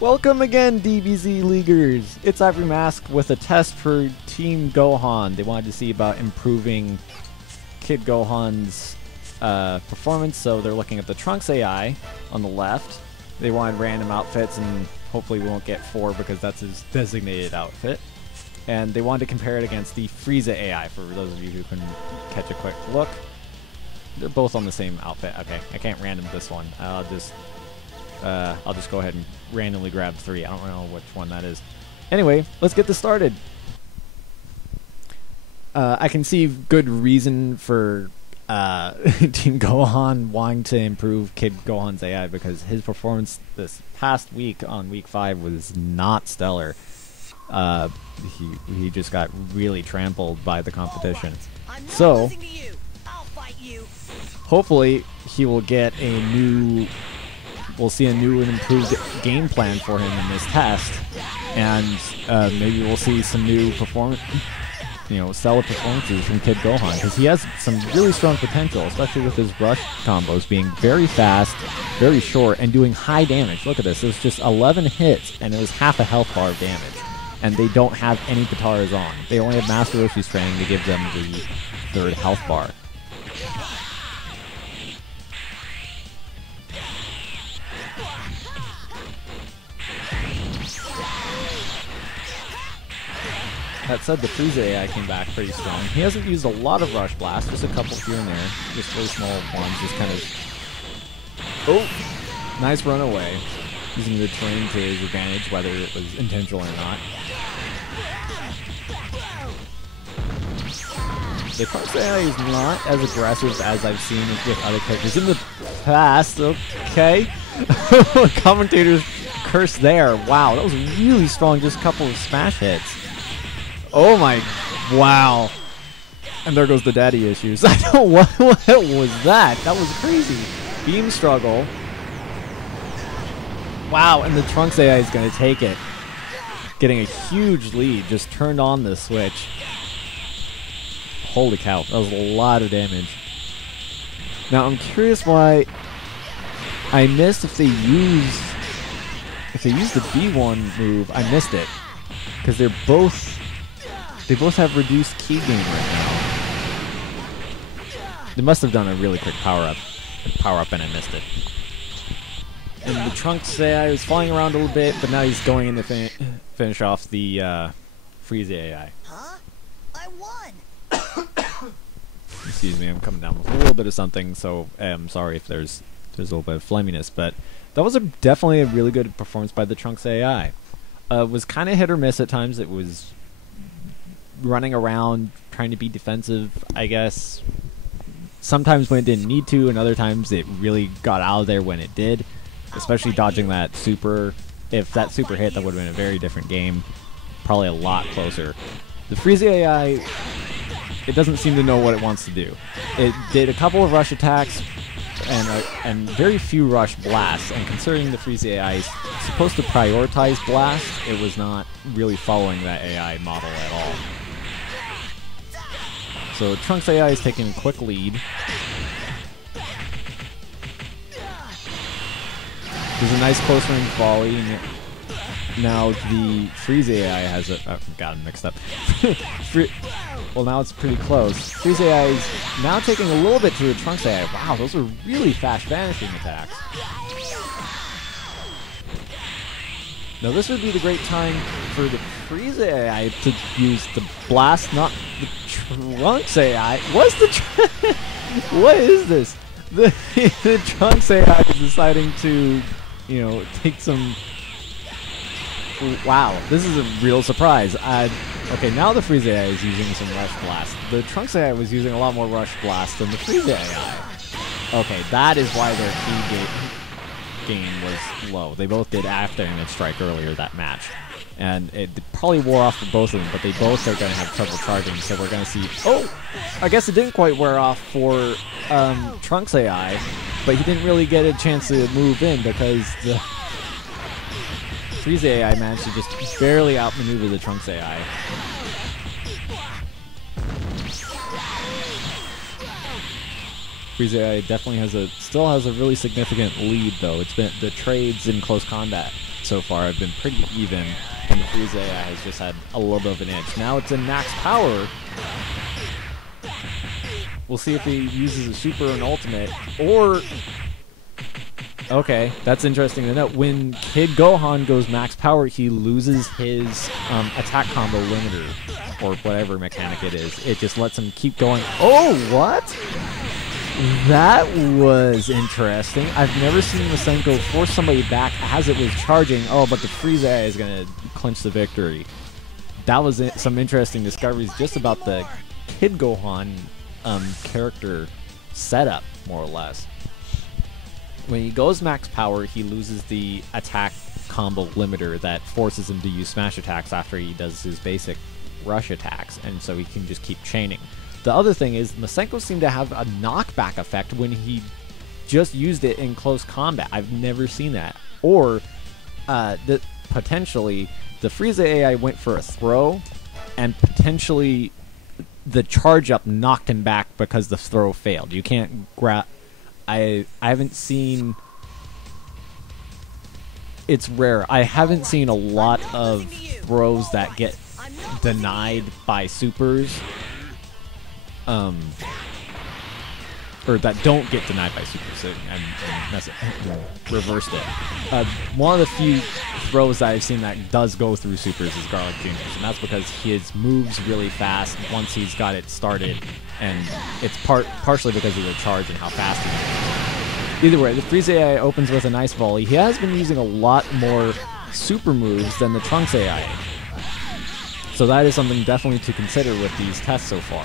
Welcome again, DBZ Leaguers! It's Ivory Mask with a test for Team Gohan. They wanted to see about improving Kid Gohan's performance, so they're looking at the Trunks AI on the left. They wanted random outfits, and hopefully we won't get 4 because that's his designated outfit. And they wanted to compare it against the Frieza AI, for those of you who can catch a quick look. They're both on the same outfit. Okay, I can't random this one. I'll just go ahead and randomly grab 3. I don't know which one that is. Anyway, let's get this started. I can see good reason for Team Gohan wanting to improve Kid Gohan's AI because his performance this past week on week 5 was not stellar. He just got really trampled by the competition. So hopefully he will get a new. We'll see a new and improved game plan for him in this test, and maybe we'll see some new stellar performances from Kid Gohan, because he has some really strong potential, especially with his rush combos being very fast, very short, and doing high damage. Look at this. It was just 11 hits, and it was half a health bar of damage. And they don't have any Kataras on. They only have Master Roshi's training to give them the 3rd health bar. That said, the Frieza AI came back pretty strong. He hasn't used a lot of Rush Blast, just a couple here and there. Just really small ones, just kind of... Oh! Nice run away. Using the terrain to his advantage, whether it was intentional or not. The Trunks AI is not as aggressive as I've seen with other characters in the past. Okay. Commentator's curse there. Wow, that was really strong, just a couple of smash hits. Oh my, wow. And there goes the daddy issues. I don't know, what was that? That was crazy. Beam struggle. Wow, and the Trunks AI is going to take it. Getting a huge lead, just turned on the switch. Holy cow, that was a lot of damage. Now I'm curious why I missed if they used the B1 move. I missed it. Because they both have reduced key gain right now. They must have done a really quick power up and I missed it. And the Trunks AI was flying around a little bit, but now he's going in to finish off the Frieza AI. Huh? I won. Excuse me, I'm coming down with a little bit of something, so I'm sorry if there's a little bit of phlegminess, but that was definitely a really good performance by the Trunks AI. It was kind of hit or miss at times. It was running around trying to be defensive, I guess. Sometimes when it didn't need to, and other times it really got out of there when it did. Especially dodging that super. If that super hit, that would have been a very different game. Probably a lot closer. The Frieza AI, it doesn't seem to know what it wants to do. It did a couple of rush attacks and very few rush blasts. And considering the Frieza AI is supposed to prioritize blast, it was not really following that AI model at all. So Trunks AI is taking a quick lead. There's a nice close range volley. And now the Frieza AI has a... Oh, got him mixed up. Well, now it's pretty close. Frieza AI is now taking a little bit to the Trunks AI. Wow, those are really fast vanishing attacks. Now this would be the great time for the Frieza AI to use the blast, not the Trunks AI. What's the... What is this? The Trunks AI is deciding to... take some... Wow, this is a real surprise. Okay, now the Frieza AI is using some Rush Blast. The Trunks AI was using a lot more Rush Blast than the Frieza AI. Okay, that is why their key gain was low. They both did after Image Strike earlier that match. And it probably wore off for both of them, but they both are going to have trouble charging, so we're going to see... Oh! I guess it didn't quite wear off for Trunks AI, but he didn't really get a chance to move in because the Frieza AI managed to just barely outmaneuver the Trunks AI. Frieza AI definitely still has a really significant lead though. It's been the trades in close combat so far have been pretty even, and the Frieza AI has just had a little bit of an edge. Now it's in max power. We'll see if he uses a super and ultimate, or... Okay, that's interesting to note. When Kid Gohan goes max power, he loses his attack combo limiter, or whatever mechanic it is. It just lets him keep going. Oh, what? That was interesting. I've never seen Masenko force somebody back as it was charging. Oh, but the Frieza is going to clinch the victory. That was some interesting discoveries just about the Kid Gohan character setup, more or less. When he goes max power, he loses the attack combo limiter that forces him to use smash attacks after he does his basic rush attacks, and so he can just keep chaining. The other thing is, Masenko seemed to have a knockback effect when he just used it in close combat. I've never seen that. Or, potentially, the Frieza AI went for a throw, and potentially the charge up knocked him back because the throw failed. You can't grab... I haven't seen... It's rare. I haven't seen a lot of throws that get denied by supers. Or that don't get denied by supers. So reversed it. One of the few throws that I've seen that does go through supers is Garlic Jr.'s, and that's because his moves really fast once he's got it started, and it's partially because of the charge and how fast he moves. Either way, the Frieza AI opens with a nice volley. He has been using a lot more super moves than the Trunks AI. So that is something definitely to consider with these tests so far.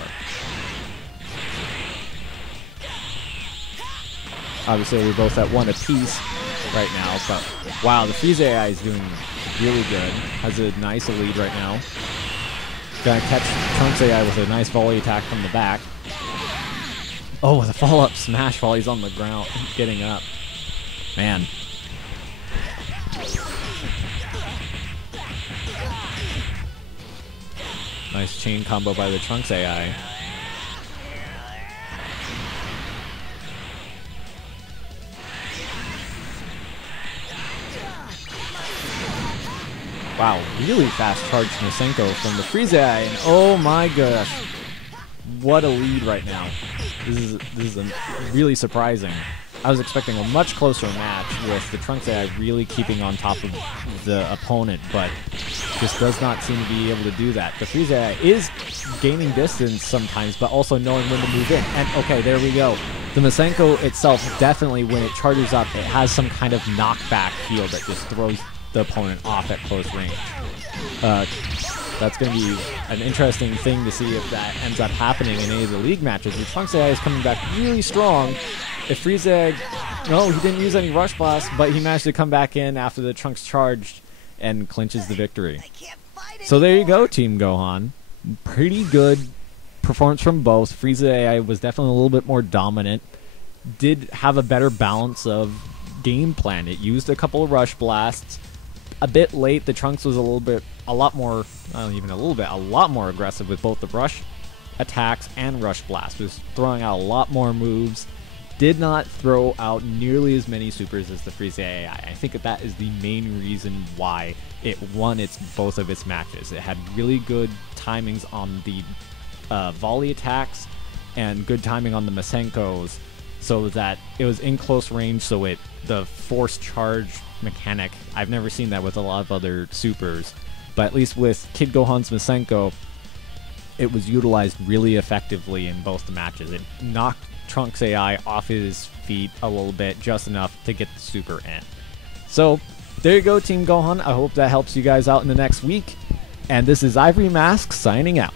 Obviously, we're both at 1 apiece right now, but wow, the Frieza AI is doing really good. Has a nice lead right now. Gonna catch Trunks AI with a nice volley attack from the back. Oh, the follow-up smash while he's on the ground, getting up. Man. Nice chain combo by the Trunks AI. Wow, really fast charge Masenko from the Frieza AI, and oh my gosh, what a lead right now. This is really surprising. I was expecting a much closer match with the Trunks AI really keeping on top of the opponent, but just does not seem to be able to do that. The Frieza AI is gaining distance sometimes, but also knowing when to move in. And okay, there we go. The Masenko itself, definitely when it charges up, it has some kind of knockback field that just throws the opponent off at close range. That's going to be an interesting thing to see if that ends up happening in any of the league matches. The Trunks AI is coming back really strong. If Frieza, no, he didn't use any Rush Blast, but he managed to come back in after the Trunks charged and clinches the victory. So there you go, Team Gohan. Pretty good performance from both. Frieza AI was definitely a little bit more dominant. Did have a better balance of game plan. It used a couple of Rush Blasts. A bit late, the Trunks was a lot more aggressive with both the rush attacks and rush blast. Was throwing out a lot more moves. Did not throw out nearly as many supers as the Frieza AI. I think that is the main reason why it won both of its matches. It had really good timings on the volley attacks and good timing on the Masenkos, so that it was in close range. So the force charge mechanic, I've never seen that with a lot of other supers, but at least with Kid Gohan's Masenko, it was utilized really effectively in both the matches. It knocked Trunks AI off his feet a little bit, just enough to get the super in. So there you go, Team Gohan. I hope that helps you guys out in the next week, and this is Ivory Mask signing out.